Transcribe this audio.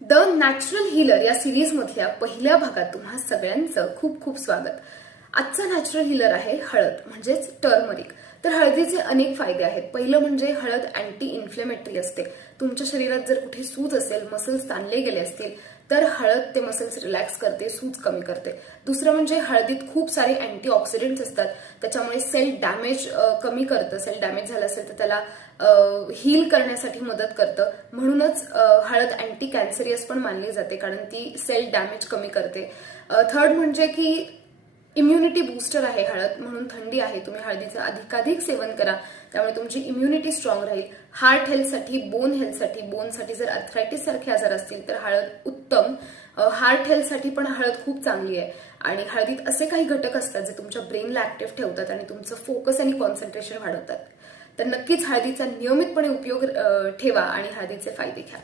The natural healer या series मधल्या पहिल्या भागात तुम्हा सगळ्यांचं खूप खूप स्वागत. आजचा नॅचरल हीलर आहे हळद म्हणजेच टर्मरिक. तर हळदीचे अनेक फायदे आहेत. पहिलं म्हणजे हळद अँटी इन्फ्लेमेटरी असते. तुमच्या शरीरात जर कुठे सूज असेल, मसल्स ताणले गेले असतील तर हळद ते मसल्स रिलॅक्स करते, सूज कमी करते. दुसरं म्हणजे हळदीत खूप सारे अँटीऑक्सिडंट्स असतात, त्याच्यामुळे सेल डॅमेज कमी करतं. सेल डॅमेज झालं असेल तर त्याला हील करण्यासाठी मदत करतं. म्हणूनच हळद अँटी कॅन्सरियस पण मानली जाते, कारण ती सेल डॅमेज कमी करते. थर्ड म्हणजे की इम्युनिटी बूस्टर आहे हळद, म्हणून थंडी आहे तुम्ही हळदीचं अधिकाधिक सेवन करा, त्यामुळे तुमची इम्युनिटी स्ट्रॉंग राहील. हार्ट हेल्थसाठी, बोनसाठी जर अर्थरायटिस सारखे आजार असतील तर हळद उत्तम. हार्ट हेल्थसाठी पण हळद खूप चांगली आहे. आणि हळदीत असे काही घटक असतात जे तुमच्या ब्रेनला ऍक्टिव्ह ठेवतात आणि तुमचं फोकस आणि कॉन्सन्ट्रेशन वाढवतात. तर नक्कीच हळदीचा नियमितपणे उपयोग ठेवा आणि हळदीचे फायदे घ्या.